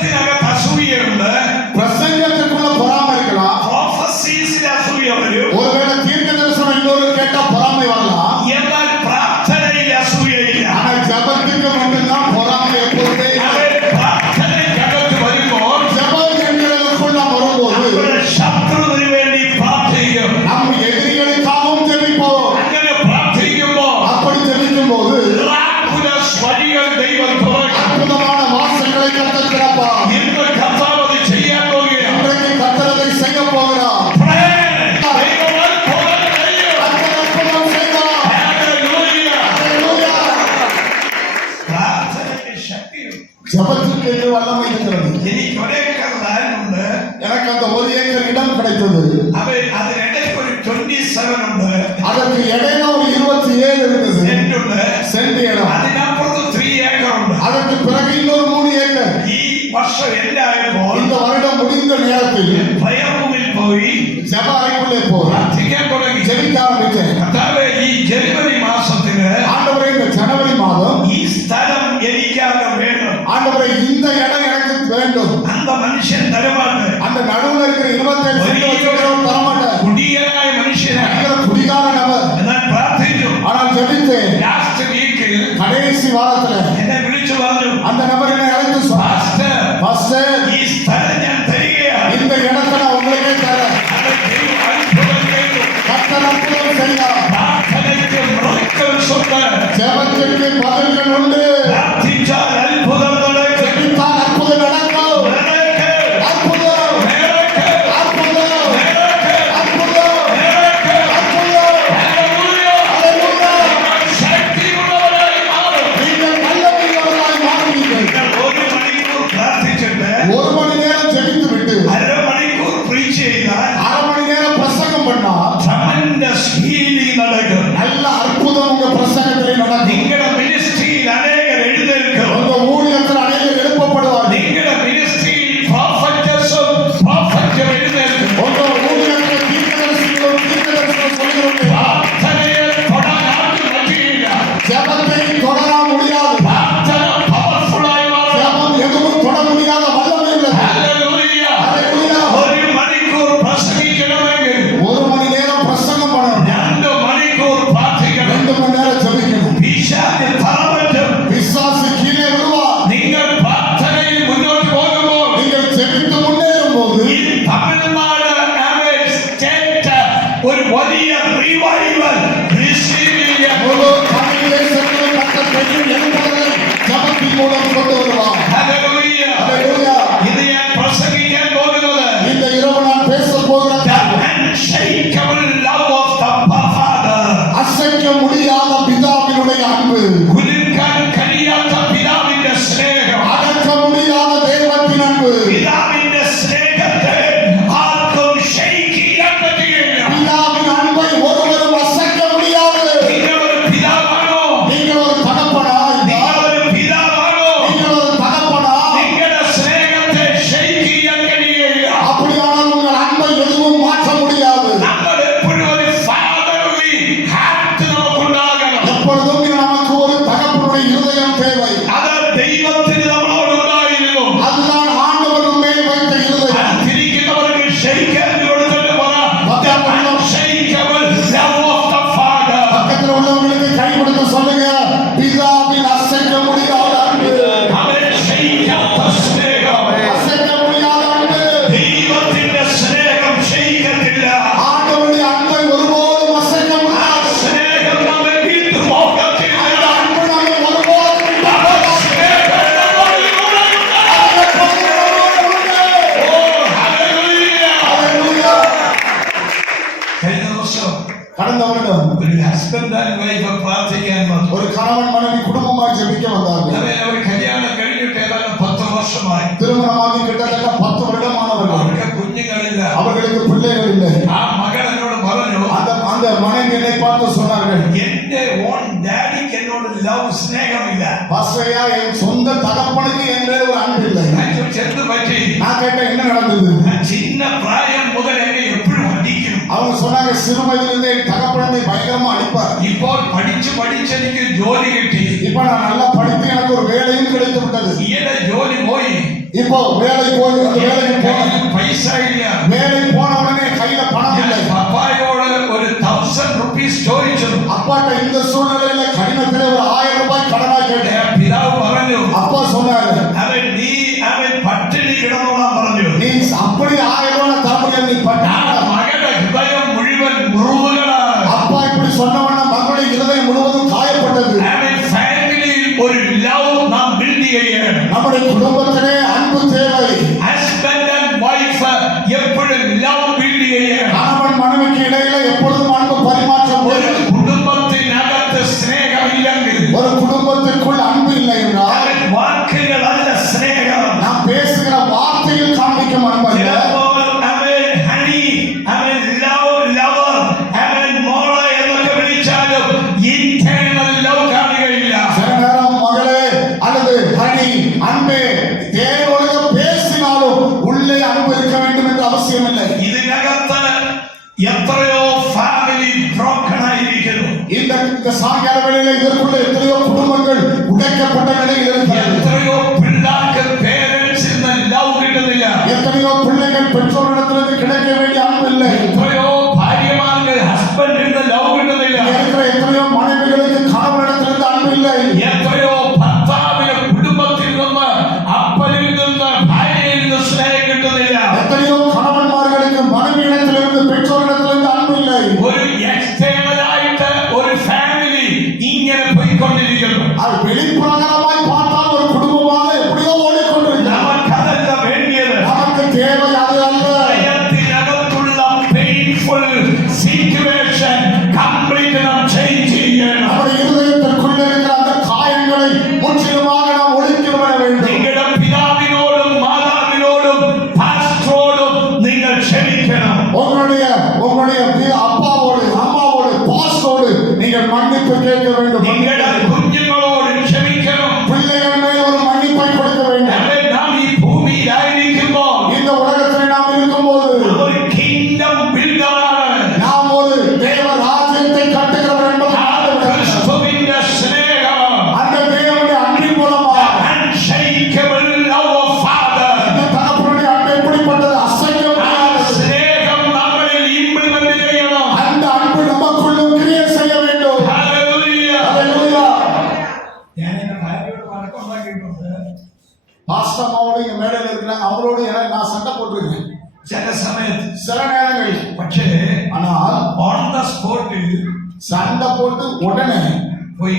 പ്രസംഗത്തിനകത്ത് അസൂയയുണ്ട്, പ്രസംഗത്തിലുള്ള പൊറാമ ഇരിക്കലാം, പ്രൊഫസീസിൽ അസൂയ വരും, ഒരുവേള ദീർഘദർശനം ഇന്നൊരു കേട്ട പൊറാമ வரலாம், എന്നാൽ പ്രാർത്ഥനയിൽ അസൂയയില്ല. ஆனா ஜெபத்துக்கு மட்டும்தான் பொறாமை எப்பொழுதே. പ്രാർത്ഥനയ്ക്കകത്ത് വരുമ്പോൾ ஜெபம் என்கிறதுக்குள்ள வரும்போது ശത്രുവിന് വേണ്ടി പ്രാർത്ഥിക്കും. நம் எதிரிகளுக்காகவும் ஜெபிப்போம். അങ്ങനെ പ്രാർത്ഥിക്കുമ്പോൾ அப்படி ஜெபிக்கும் போது വഴികൾ ദൈവം തുറക്കും. அற்புதமான வாசல்களை கர்த்தர் திறப்பார். ഇന്ന് കർത്താവ് അത് ചെയ്യാൻ പോകുകയാണ്. இன்றைக்கு கர்த்தர் அதை செய்ய போகிறார். ஜபத்துக்கு என்று வல்லமை இருக்கிறது. എനിക്ക് ഒരേ കാരണമുണ്ട്. எனக்கு அந்த 1 ஏக்கர் இடம் கிடைத்தது. അതിനിടയ്ക്ക് ഒരു 27 ഉണ്ട്. அதற்கு இடையில ஒரு 27 இருந்தது. സെന്റ് ഉണ്ട്. സെന്റ് இடம். അതിനപ്പുറത്ത് 3 ഏക്കർ ഉണ്ട്. அதற்கு பிறகு இன்னொரு 3 ஏக்கர். ഈ വർഷം എല്ലായപ്പോൾ இந்த வருடம் முடிந்த நேரத்தில் പ്രയർ റൂമിൽ പോയി ஜப அறைக்குள்ளே போய் പ്രാർത്ഥിക്കാൻ തുടങ്ങി. ஜெபிக்க ஆரம்பிச்சேன். കർത്താവേ, ഈ ജനുവരി മാസത്തിന് ஆண்டவரே, இந்த ஜனவரி மாதம் ഈ സ്ഥലം എനിക്കാണ് വേണം. ஆண்டவரே, இந்த இடம் எனக்கு வேண்டும். அந்த മനുഷ്യൻ തരമാണ്. அந்த நடுவுல இருக்கிற 27 சென்ட் வச்சிருக்கிறவர் தரமாட்டார். കുടിയനായ മനുഷ്യനാണ്. குடிகாரன் அவர். എന്നാൽ പ്രാർത്ഥിച്ചു. ஆனால் ஜெபித்தேன். ലാസ്റ്റ് വീക്കിൽ கடைசி வாரத்துல എന്നെ വിളിച്ചു പറഞ്ഞു, அந்த நபர் என்னை அழைத்து சொன்னார், பாஸ்டர், ഈ സ്ഥലം ഞാൻ തരികയാണ്. இந்த இடத்தை நான் உங்களுக்கே தரேன். கர்த்தர் அற்புதம் செய்தார். പ്രാർത്ഥനയ്ക്ക് miracles ഉണ്ട്. ஜெபத்திற்கு பதில்கள் உண்டு. പ്രാർത്ഥിച്ചാൽ അത്ഭുതം നടക്കും. ஜெபித்தால் அற்புதம் நடக்கும். Miracle, அற்புதம், miracle, அற்புதம், miracle, அற்புதம், miracle. அற்புதம். Hallelujah. ஹல்லேலூயா. ശക്തിയുള്ളവരായി മാറും. நீங்கள் வல்லமையுள்ளவர்களாய் மாறுவீர்கள். നിങ്ങൾ 1 മണിക്കൂർ പ്രാർത്ഥിച്ചിട്ട് 1 மணி நேரம் ஜெபித்து விட்டு 1/2 മണിക്കൂർ preach ചെയ്താൽ 1/2 மணி நேரம் பிரசங்கம் பண்ணா tremendous healing നടക്കും. நல்ல அற்புதம் உங்க பிரசங்கத்திலே நடக்கும். നിങ്ങളുടെ മിനിസ്ട്രിയിൽ അനേകർ എഴുന്നേൽക്കും. உங்க ஊழியத்தில் அநேகர் எழுப்பப்படுவார்கள். നിങ്ങളുടെ മിനിസ്ട്രിയിൽ prophetesസും എഴുന്നേൽക്കും. உங்க ஊழியத்தில் தீர்க்கதரிசிகளும் தீர்க்கதரிசனம் சொல்கிறவர்கள். പ്രാർത്ഥനയെ തൊടാൻ ആർക്കും പറ്റുകയില്ല. ஜெபத்தை தொடர முடியாது. പ്രാർത്ഥന powerful ആയി മാറും. ஜெபம் எதுவும் தொட முடியாத வல்லமை உள்ளது. Hallelujah. ஹல்லேலூயா. 1 മണിക്കൂർ പ്രസംഗിക്കണമെങ്കിൽ 1 மணி நேரம் பிரசங்கம் பண்ணணும். 2 മണിക്കൂർ പ്രാർത്ഥിക്കണം. 2 മணி நேரம் ஜெபிக்கணும். പിശാച് തറപറ്റും. பிசாசு கீழே விழுவார். നിങ്ങൾ പ്രാർത്ഥനയിൽ മുന്നോട്ട് പോകുമ്പോൾ நீங்கள் ஜெபித்து முன்னேறும் போது ഈ തമിഴ്നാട് സ്റ്റേറ്റ് ഒരു വലിയ റിവൈവൽ റിസീവ് ചെയ്യാൻ முழு தமிழ் தேசத்திலும் கர்த்தர் பெரிய எழுப்புதலை ஜெபத்தின் மூலம் கொண்டு வருவார். Hallelujah. ஹல்லேலூயா. ഇത് ഞാൻ പ്രസംഗിക്കാൻ പോകുന്നത് இந்த இரவு நான் பேச போகிற the unshakable love of the Father. அசைக்க முடியாத பிதாவினுடைய அன்பு, കുലുക്കാൻ കഴിയാത്ത പിതാവിന്റെ സ്നേഹം. அடக்க முடியாத தெய்வத்தின் அன்பு. പിതാവിന്റെ സ്നേഹത്തെ ആർക്കും ഷെയ്ക്ക് ചെയ്യാൻ പറ്റുകയില്ല. பிதாவின் அன்பை ஒருவரும் அசைக்க முடியாது. നിങ്ങൾ ഒരു പിതാവാണോ? நீங்கள் ஒரு தகப்பனா? നിങ്ങൾ ഒരു പിതാവാണോ? நீங்கள் ஒரு தகப்பனா? നിങ്ങളുടെ സ്നേഹത്തെ ഷെയ്ക്ക് ചെയ്യാൻ കഴിയില്ല. அப்படியானால் உங்கள் அன்பை எதுவும் மாற்ற முடியாது. നമ്മൾ എപ്പോഴും ഒരു fatherly heart നമുക്കുണ്ടാകണം. எப்பொழுதும் நமக்கு ஒரு தகப்பனுடைய இருதயம் தேவை. അത് ദൈവത്തിന് നമ്മളോട് ഉണ്ടായിരുന്നു. அதுதான் ஆண்டவர் மேல் வைத்த இருதயம். അത് തിരിക്കുന്നവർക്ക് ഷെയ്ക്ക് ഹാൻഡ് കൊടുത്തിട്ട് പറ, the unshakable love of the Father. பக்கத்தில் உள்ளவங்களுக்கு கை கொடுத்து சொல்லுங்க, பிதாவின் அசைக்க முடியாத அன்பு. അവൻ ക്ഷയിക്കാത്ത സ്നേഹം. அசைக்க முடியாத அன்பு. ദൈവത്തിന്റെ സ്നേഹം ക്ഷയിക്കത്തില്ല. ஆண்டவருடைய அன்பை ஒருபோதும் அசைக்க ആ முடியாது. സ്നേഹം നമ്മെ വിട്ടുപോകത്തില്ല. அந்த அன்பு நம்மை ஒருபோதும் விட்டு ആ போகாது. സ്നേഹം നമ്മളിലൂടെ ഉണ്ട്. அது எப்போதும் நம்மோடு உண்டு. ഓ, ഹല്ലേലൂയ. ஹல்லேலூயா. കഴിഞ്ഞ ദിവസം கடந்த வருடம் ഒരു ഹസ്ബൻഡ് ആൻഡ് വൈഫ് പ്രാർത്ഥിക്കാൻ വന്നു. ஒரு கணவன் மனைவி குடும்பமாய் ஜெபிக்க வந்தார்கள். അവർ കല്യാണം കഴിഞ്ഞിട്ട് ഏതാണ്ട് 10 വർഷമായി. திருமணமாகி கிட்டத்தட்ட 10 வருடமானவர்கள். അവർക്ക് കുഞ്ഞുങ്ങളില്ല. அவர்களுக்கு பிள்ளைகள் இல்லை. ആ മകൻ എന്നോട് പറഞ്ഞു, அந்த மனைவி என்னை பார்த்து சொன்னார்கள், എന്റെ ഓൺ ഡാഡിക്ക് എന്നോട് ലവ് സ്നേഹമില്ല. பாஸ்டரையா, என் சொந்த தகப்பனுக்கு என்ற ஒரு அன்பு இல்லை. ഞാൻ ചോദിച്ചു, എന്ത് പറ്റി? நான் கேட்டேன், என்ன நடந்தது? ചിന്ന പ്രായം മുതൽ എന്നെ എപ്പോഴും അടിക്കും. அவங்க சொன்னாங்க, சிறு வயதிலிருந்தே என் தகப்பனை பயங்கரமா அடிப்பார். ഇപ്പോൾ പഠിച്ച് എനിക്ക് ജോലി കിട്ടി. இப்ப நான் நல்லா படித்து எனக்கு ஒரு வேலையும் கிடைத்து விட்டது. ഈയിടെ ജോലി പോയി. இப்போ வேலைக்கு போய் அந்த வேலைக்கு போன கையில் பைசா இல்ல. வேலைக்கு போன உடனே கையில பணம் இல்லை. பப்பாயோட ஒரு 1000 rupees ചോദിച്ചു. அப்பாட்ட இந்த சூழ்நிலையில கடினத்திலே ஒரு 1000 ரூபாய் கடனாய் கேட்டேன். പിതാവ് പറഞ്ഞു, அப்பா சொன்னாரு, അവൻ പട്ടിണി കിടന്നോളാൻ പറഞ്ഞു. நீ அப்படி 1000 ரூபாய் தர முடியாது, நீ பட்டாள. മകന്റെ ഹൃദയം മുഴുവൻ മുറിവുകളാണ്. அப்பா இப்படி சொன்னவன மகனுடைய இருதயம் முழுவதும் காயப்பட்டது. അവൻ ഫാമിലിയിൽ ഒരു ലവ് നാം ബിൽഡ് ചെയ്യണം. நம்முடைய குடும்பத்திலே அன்பு தேவை. ഹസ്ബൻഡ് ആൻഡ് വൈഫ് എപ്പോഴും ലവ് ബിൽഡ് ചെയ്യണം. கணவன் மனைவிக்கு இடையில எப்பொழுதும் அன்பு பரிமாற்றம் ഒരു வேண்டும். കുടുംബത്തിനകത്ത് സ്നേഹമില്ലെങ്കിൽ, ஒரு குடும்பத்திற்குள் அன்பு இல்லை என்றால் അവൻ വാക്കുകളല്ല സ്നേഹം. நாம் பேசுகிற வார்த்தையில் காண்பிக்கும் அன்பல்ல. ചിലപ്പോൾ അവൻ ഹണി, അവൻ ലവർ, അവൻ മോളെ എന്നൊക്കെ വിളിച്ചാലും ഇന്റേണൽ ലവ് കാണുകയില്ല. சில நேரம் மகளே அல்லது ஹனி அன்பே தேவனோடு பேசினாலும் உள்ளே அன்பு இருக்க வேண்டும் என்று அவசியம் இல்லை. ഇതിനകത്ത് എത്രയോ ഫാമിലി ബ്രോക്കൺ ആയിരിക്കുന്നു. இந்த சாயங்கால வேளையில இதற்குள்ள எத்தனையோ குடும்பங்கள் உடைக்கப்பட்ட நிலையில் இருக்கிறது. എത്രയോ പിള്ളേർക്ക് പേരൻസിൽ നിന്ന് ലവ് കിട്ടുന്നില്ല. எத்தனையோ பிள்ளைகள் பெற்றோரிடத்திலிருந்து கிடைக்க வேண்டிய அன்பு இல்லை. എത്രയോ ഭാര്യമാർക്ക് ഹസ്ബൻഡിൽ നിന്ന് ലവ് കിട്ടുന്നില്ല. இருக்கிற எத்தனையோ மனைவிகளுக்கு கணவனிடத்திலிருந்து அன்பு இல்லை. എത്രയോ ഭർത്താവിന് കുടുംബത്തിൽ നിന്ന്, അപ്പനിൽ നിന്ന്, ഭാര്യയിൽ നിന്ന് സ്നേഹം കിട്ടുന്നില്ല. எத்தனையோ கணவன்மார்களுக்கு மனைவியிடத்திலிருந்து பெற்றோரிடத்திலிருந்து அன்பு இல்லை. ഒരു എക്സ്റ്റേണലായിട്ട് ഒരു ഫാമിലി ഇങ്ങനെ പോയിക്കൊണ്ടിരിക്കുന്നു. அது வெளிப்பிரகாரமாய் பார்த்தால் ஒரு குடும்பமாக எப்படியோ ஓடிக்கொண்டிருக்கிறது. നമുക്കതല്ല വേണ്ടിയത്. நமக்கு தேவை அது அல்ல. ഹൃദയത്തിനകത്തുള്ള പെയിൻഫുൾ സിറ്റുവേഷൻ കംപ്ലീറ്റ് നാം ചേഞ്ച് ചെയ്യണം. நம்முடைய இருதயத்திற்குள்ளே இருக்கிற அந்த காயங்களை முற்றிலுமாக நாம் ஒழித்து விட வேண்டும். നിങ്ങളുടെ പിതാവിനോടും മാതാവിനോടും പാസ്റ്ററോടും നിങ്ങൾ ക്ഷമിക്കണം. உங்களுடைய அப்பாவோடு அம்மாவோடு பாஸ்டரோடு நீங்கள் மன்னிப்பு கேட்க வேண்டும். നിങ്ങളുടെ കുഞ്ഞുങ്ങളോട് ക്ഷമിക്കണം. பிள்ளைகள் மேல் ஒரு மன்னிப்பை கொடுக்க வேண்டும். അവൻ നാം ഈ ഭൂമിയിലായിരിക്കുമ്പോൾ இந்த உலகத்தில் நாம் இருக்கும்போது ഒരു കിങ്ഡം ബിൽഡറാണ്. நாம் ஒரு தேவ ராஜ்யத்தை கட்டுகிறவர் என்பது ക്രിസ്തുവിന്റെ സ്നേഹം, அந்த தேவனுடைய அன்பின் மூலமாக unshakable love of Father. இந்த தகப்பனுடைய அன்பு எப்படிப்பட்டது? அசைக்க ആ முடியாதது. സ്നേഹം നമ്മളിൽ ഇംപ്ലിമെന്റ് ചെയ്യണം. அந்த அன்பு நமக்குள்ளும் கிரியை செய்ய வேண்டும். Hallelujah. அல்லேலூயா. ഞാൻ എന്റെ ഭാര്യയോട് വഴക്കുണ്ടാക്കിയിട്ടുണ്ട്. பாஸ்டர் அம்மாவோட இங்க மேடையில் இருக்கிறாங்க, அவங்களோடு எனக்கு நான் சண்டை போட்டிருக்கேன் ചില സമയത്ത്. சில நேரங்களில். പക്ഷേ ஆனால் ഓൺ ദ സ്പോട്ടിൽ சண்டை போட்டு உடனே പോയി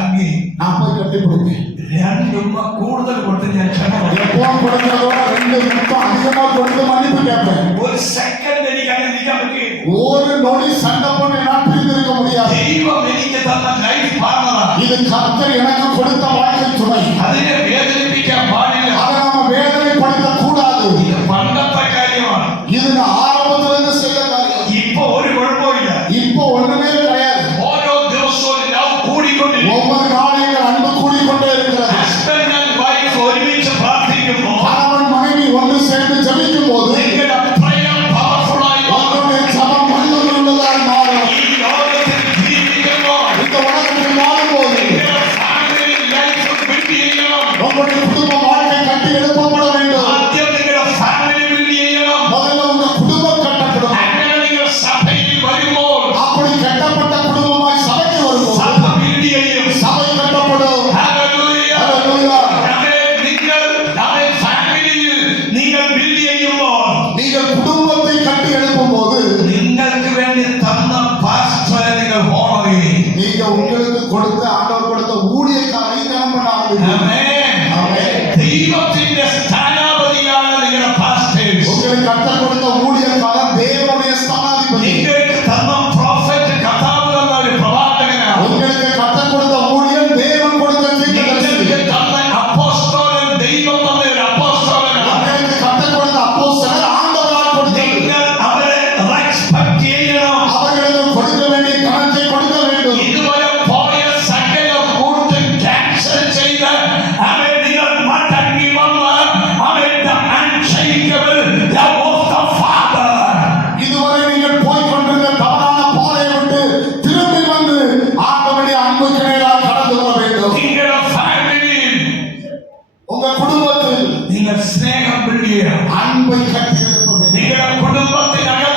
അങ്ങേ நான் போய் கட்டி கொடுப்பேன். രണ്ടുമ്മ കൂടുതൽ കൊടുത്ത് ഞാൻ ക്ഷമ പറയും. எப்பவும் கொடுக்கிறதோட 2 நிமிஷம் அதிகமா கொடுத்து மன்னிப்பு கேட்பேன். ഒരു സെക്കൻഡ് എനിക്ക് അങ്ങനെ നിൽക്കാൻ പറ്റില്ല. ஒரு நொடி சண்டை போட்டு நான் பிரிந்திருக்க முடியாது. ദൈവം എനിക്ക് തന്ന ലൈഫ് പാർട്ണറാണ്. இது கர்த்தர் எனக்கு கொடுத்த வாழ்க்கை துணை. അതിനെ വേദനിപ്പിക്കാൻ പാടില്ല. அதை நாம வேதனைப்படுத்த கூடாது. ഇത് പണ്ടത്തെ കാര്യമാണ്. இது நான் ஆரம்பத்திலிருந்து செய்த காரியம். ഇപ്പൊ ഒരു കുഴപ്പമില്ല. இப்போ ஒண்ணுமே கிடையாது. ഓരോ ദിവസവും ലവ് കൂടിക്കൊണ്ടിരിക്കും. ஒவ்வொரு நாளும் எங்கள் அன்பு கூடிக்கொண்டே இருக்கிறது. ഹസ്ബൻഡ് ആൻഡ് വൈഫ് ഒരുമിച്ച് പ്രാർത്ഥിക്കുമ്പോൾ கணவன் மனைவி ஒன்று சேர்ந்து ஜெபிக்கும் போது നിങ്ങളുടെ പ്രയർ പവർഫുൾ ആയി മാറും. அவருடைய ஜெபம் வல்லமை உள்ளதாய் மாறும். ഈ ലോകത്തിൽ ജീവിക്കുമ്പോൾ இந்த உலகத்தில் வாழும்போது നിങ്ങളുടെ ഫാമിലി ലൈഫ് ബിൽഡ് ചെയ്യണം. உங்களுடைய குடும்ப வாழ்க்கை கட்டி எழுப்பப்பட வேண்டும். ആദ്യം നിങ്ങളുടെ ഫാമിലി ബിൽഡ് ചെയ്യണം. முதல்ல உங்க குடும்பம் கட்டப்படும். അങ്ങനെ നിങ്ങൾ സഭയിൽ വരുമ്പോൾ அப்படி கட்டப்பட்ட குடும்பமாய் சபைக்கு வரும்போது സഭ ബിൽഡ് ചെയ്യും. சபை கட்டப்படும். ഹല്ലേലൂയ. அல்லேலூயா. നിങ്ങൾ ഫാമിലിയിൽ നിങ്ങൾ ബിൽഡ് ചെയ്യുമ്പോൾ நீங்கள் കുടുംബத்தை கட்டி எழுப்பும் போது നിങ്ങൾക്ക് വേണ്ടി തന്ന പാസ്റ്ററെ നിങ്ങൾ ഹോണർ ചെയ്യും. நீங்க உங்களுக்கு கொடுத்த ஆண்டவர் கொடுத்த ஊழியக்காரை கனம் பண்ண ஆரம்பிப்பீங்க. ആമേൻ. ஆமென். ദൈവത്തിന്റെ സ്ഥാനാപതിയാണ് നിങ്ങളുടെ പാസ്റ്റേഴ്സ്. உங்களுக்கு கர்த்தர் கொடுத்த ஊழியக்காரர் தேவனுடைய ஸ்தானாதிபதி. നിങ്ങൾക്ക് തന്ന പ്രോഫറ്റ് കർത്താവ് തന്ന ഒരു പ്രവാചകനാണ്. உங்களுக்கு கர்த்தர் கொடுத்த ஊழியர் தேவன் கொடுத்த தீர்க்கதரிசி. നിങ്ങൾക്ക് തന്ന അപ്പോസ്തലൻ ദൈവം തന്ന ഒരു അപ്പോസ്തലനാണ്. உங்களுக்கு கர்த்தர் கொடுத்த அப்போஸ்தலர் ஆண்டவரால் கொடுத்தது. നിങ്ങൾ അവരെ റെസ്പെക്ട് ചെയ്യണം. அவர்களுக்கு கொடுக்க வேண்டிய கணத்தை கொடுக்க வேண்டும். ഇതുവരെ പോയ സകല റൂട്ടും ക്യാൻസൽ ചെയ്ത് അവൻ നിങ്ങൾ മടങ്ങി വന്ന് അവന്റെ unshakable love of the Father സ്നേഹം ബിൽഡ് ചെയ്യണം. அன்பை கட்டியெழுப்ப வேண்டும். നിങ്ങളുടെ കുടുംബത്തിനകത്ത്